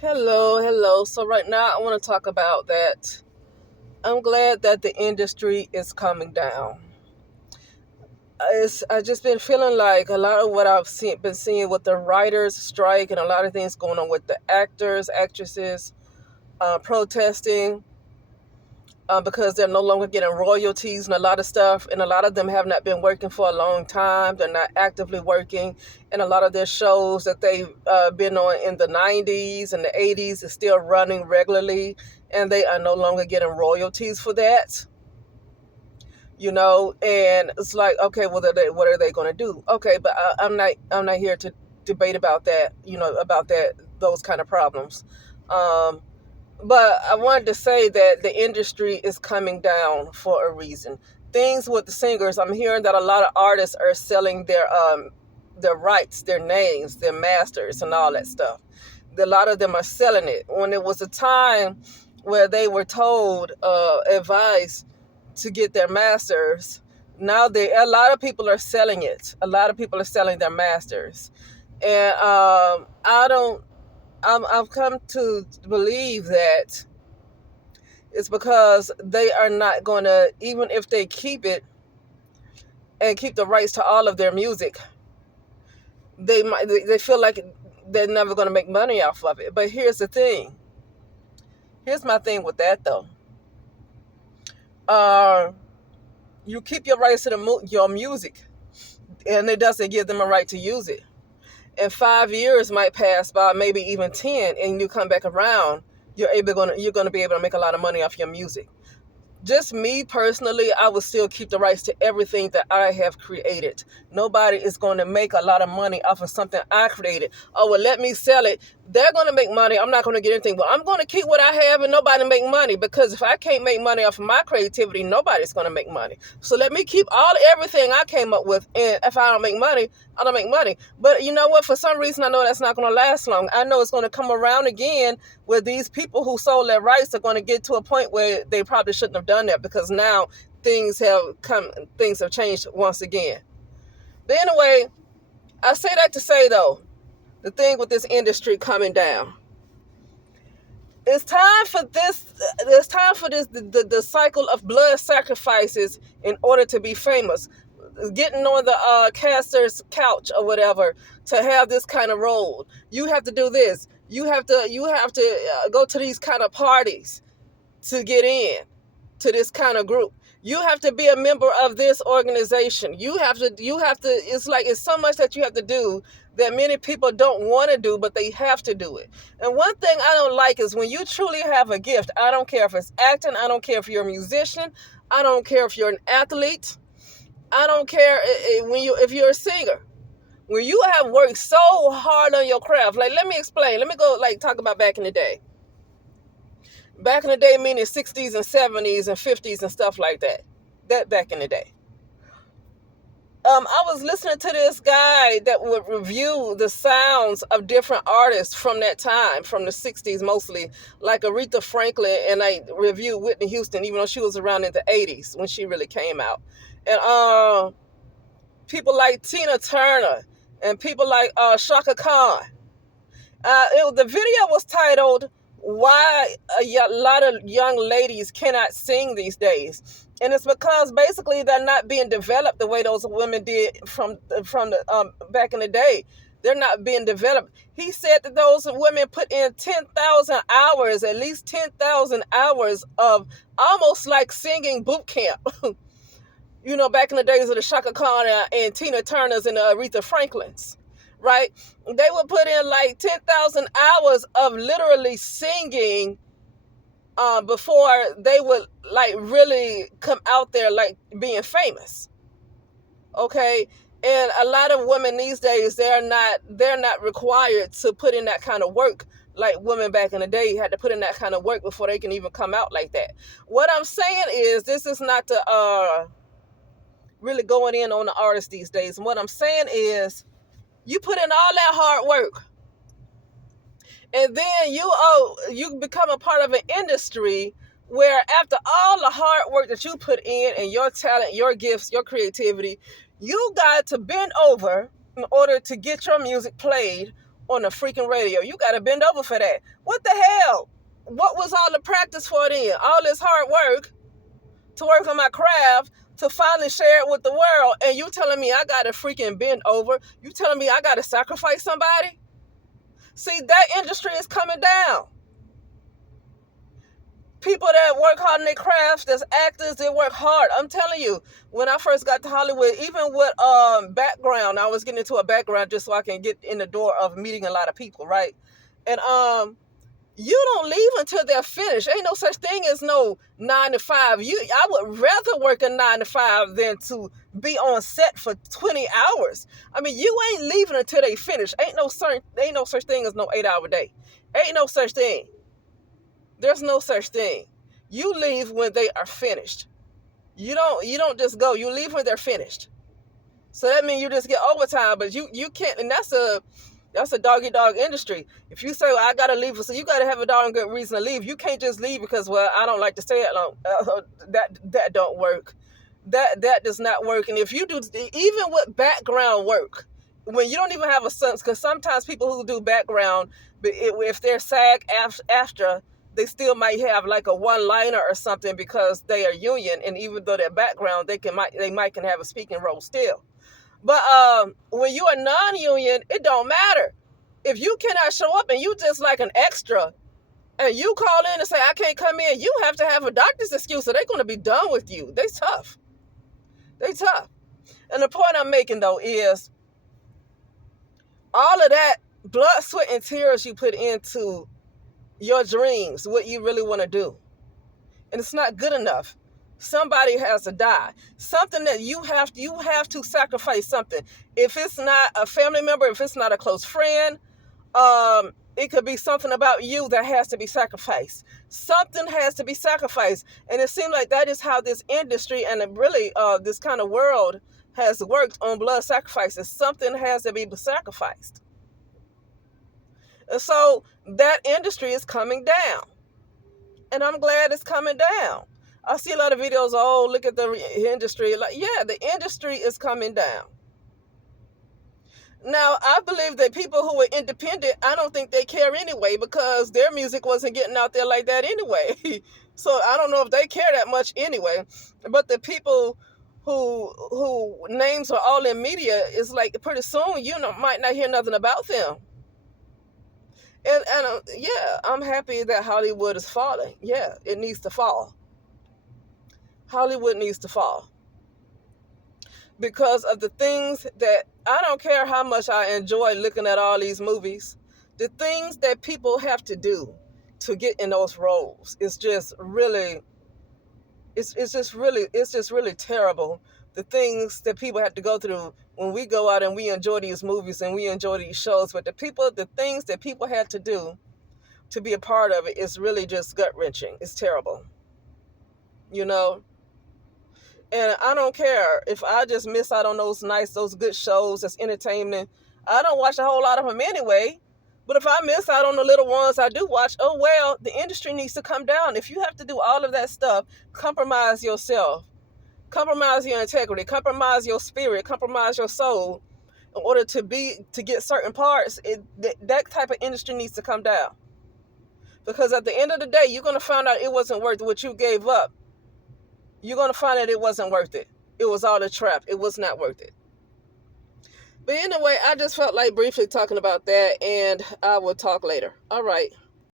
Hello, hello. So right now I want to talk about that. I'm glad that the industry is coming down. I just been feeling like a lot of what been seeing with the writers strike and a lot of things going on with the actors, actresses, protesting because they're no longer getting royalties and a lot of stuff. And a lot of them have not been working for a long time. They're not actively working. And a lot of their shows that they've been on in the 90s and the 80s is still running regularly. And they are no longer getting royalties for that. And it's like, okay, well, what are they going to do? Okay, but I'm not here to debate about that, about those kind of problems. Um, but I wanted to say that the industry is coming down for a reason. Things with the singers, I'm hearing that a lot of artists are selling their rights, their names, their masters, and all that stuff. A lot of them are selling it. When it was a time where they were told, advice to get their masters, now a lot of people are selling it. A lot of people are selling their masters, and I don't I've come to believe that it's because they are not going to, even if they keep it and keep the rights to all of their music, they feel like they're never going to make money off of it. But here's the thing. Here's my thing with that though. Uh, you keep your rights to your music, and it doesn't give them a right to use it. And 5 years might pass by, maybe even 10, and you come back around, you're gonna be able to make a lot of money off your music. Just me personally, I would still keep the rights to everything that I have created. Nobody is going to make a lot of money off of something I created. Oh, well, let me sell it. They're going to make money. I'm not going to get anything, but I'm going to keep what I have and nobody make money, because if I can't make money off of my creativity, nobody's going to make money. So let me keep everything I came up with. And if I don't make money, I don't make money. But you know what? For some reason, I know that's not going to last long. I know it's going to come around again where these people who sold their rights are going to get to a point where they probably shouldn't have done that, because now things have changed once again. But anyway, I say that to say though, the thing with this industry coming down, it's time for this. It's time for this the cycle of blood sacrifices in order to be famous. Getting on the caster's couch or whatever to have this kind of role. You have to do this. You have to go to these kind of parties to get in to this kind of group. You have to be a member of this organization. You have to it's so much that you have to do that many people don't want to do, but they have to do it. And one thing I don't like is when you truly have a gift. I don't care if it's acting, I don't care if you're a musician, I don't care if you're an athlete, I don't care if you're a singer. When you have worked so hard on your craft, like, let me explain. Let me go talk about back in the day. Back in the day, meaning 60s and 70s and 50s and stuff like that. That back in the day. I was listening to this guy that would review the sounds of different artists from that time, from the 60s mostly, like Aretha Franklin, and I reviewed Whitney Houston, even though she was around in the 80s when she really came out. And people like Tina Turner and people like Shaka Khan. The video was titled "Why a lot of young ladies cannot sing these days," and it's because basically they're not being developed the way those women did from the back in the day. They're not being developed. He said that those women put in 10,000 hours, at least 10,000 hours of almost like singing boot camp. Back in the days of the Shaka Khan and Tina Turners and the Aretha Franklins, right? They would put in like 10,000 hours of literally singing before they would like really come out there like being famous. Okay? And a lot of women these days, they're not required to put in that kind of work like women back in the day had to put in that kind of work before they can even come out like that. What I'm saying is, this is not to really going in on the artists these days. And what I'm saying is, you put in all that hard work, and then you become a part of an industry where after all the hard work that you put in and your talent, your gifts, your creativity, you got to bend over in order to get your music played on the freaking radio. You got to bend over for that. What the hell? What was all the practice for then? All this hard work to work on my craft to finally share it with the world, and you telling me I got to freaking bend over? You telling me I got to sacrifice somebody? See, that industry is coming down. People that work hard in their crafts, there's actors, they work hard. I'm telling you, when I first got to Hollywood, even with background, I was getting into a background just so I can get in the door of meeting a lot of people, right? And you don't leave until they're finished. Ain't no such thing as no 9 to 5. I would rather work a 9 to 5 than to be on set for 20 hours. I mean, you ain't leaving until they finish. Ain't no such thing as no 8-hour day. Ain't no such thing. There's no such thing. You leave when they are finished. You don't just go. You leave when they're finished. So that means you just get overtime, but you can't, and that's a dog-eat-dog industry. If you say, well, I got to leave, so you got to have a darn good reason to leave. You can't just leave because, well, I don't like to stay that long. That don't work. That does not work. And if you do, even with background work, when you don't even have a sense, because sometimes people who do background, if they're SAG after, they still might have like a one-liner or something because they are union, and even though they're background, they might can have a speaking role still. But when you are non-union, it don't matter. If you cannot show up and you just like an extra, and you call in and say, I can't come in, you have to have a doctor's excuse, or they're going to be done with you. They tough. And the point I'm making, though, is all of that blood, sweat, and tears you put into your dreams, what you really want to do, and it's not good enough. Somebody has to die. Something that you have to sacrifice something. If it's not a family member, if it's not a close friend, it could be something about you that has to be sacrificed. Something has to be sacrificed. And it seems like that is how this industry and really this kind of world has worked on blood sacrifices. Something has to be sacrificed. And so that industry is coming down. And I'm glad it's coming down. I see a lot of videos, oh, look at the industry. Like, yeah, the industry is coming down. Now, I believe that people who are independent, I don't think they care anyway because their music wasn't getting out there like that anyway. So I don't know if they care that much anyway. But the people who names are all in media, is like pretty soon you might not hear nothing about them. And yeah, I'm happy that Hollywood is falling. Yeah, it needs to fall. Hollywood needs to fall. Because of the things that, I don't care how much I enjoy looking at all these movies, the things that people have to do to get in those roles is just really, it's just really terrible. The things that people have to go through when we go out and we enjoy these movies and we enjoy these shows, but the things that people had to do to be a part of it is really just gut-wrenching. It's terrible. You know? And I don't care if I just miss out on those good shows that's entertainment. I don't watch a whole lot of them anyway. But if I miss out on the little ones I do watch, oh well, the industry needs to come down. If you have to do all of that stuff, compromise yourself. Compromise your integrity. Compromise your spirit. Compromise your soul in order to get certain parts. That type of industry needs to come down. Because at the end of the day, you're going to find out it wasn't worth what you gave up. You're going to find out it wasn't worth it. It was all a trap. It was not worth it. But anyway, I just felt like briefly talking about that, and I will talk later. All right.